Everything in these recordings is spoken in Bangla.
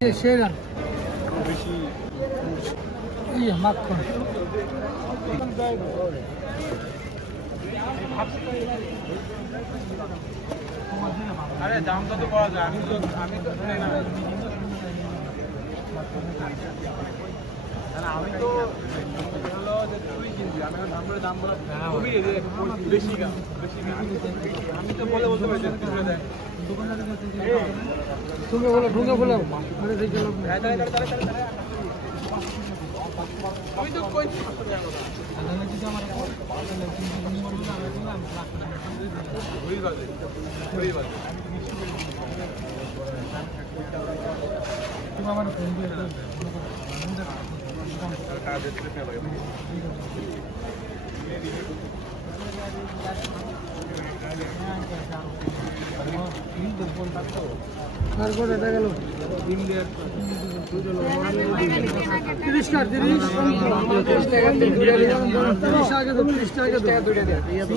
সেরা মাখন আরে যায়। আমি তো আমি তো আমি তো তুই কিনবি আমি দাম করে দাম বলা খুবই এই বেশি গা বেশি আমি তো- বলে বলতে পারি দেখ ঢুকে বলো ঢুকে বলো দাঁড়া, দাঁড়া, দাঁড়া। আমি তো তুমি আমার ফোন দিয়ে। আর এটা গেল তিরিশ টাকা তিরিশ তিরিশ টাকা তিরিশ আমি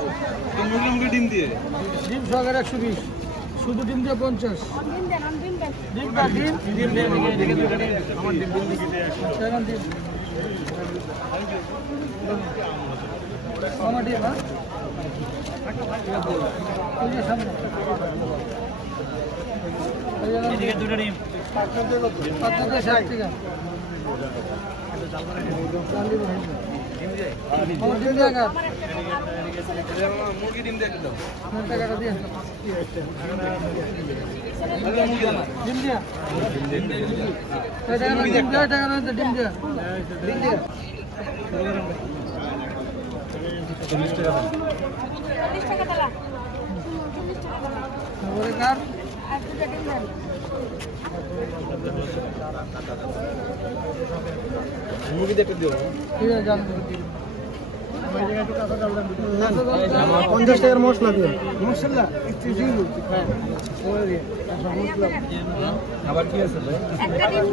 মুরগি মুরগি ডিম দিয়ে? ডিম সহকারে একশো বিশ। শুধু ডিম দিয়ে পঞ্চাশ। ডিম বা ডিম ডিম দিয়ে আমার ডিম ডিম দিয়ে সেখান ডিম। আমার ডিম হ্যাঁ? সামনে। দুটো ডিম। মুরগি ডিম দিয়ে দাও টাকাটা দিয়ে ডিম দিয়া টাকা ডিম দিয়া টাকা নয় তো ডিম দিয়া ডিম দিয়া চল্লিশ টাকা দাও মুরগি দিয়ে দিও। ঠিক আছে জান পঞ্চাশ টাকার মশলা দিয়ে মশলা আবার কি আছে ভাই? একটা ডিম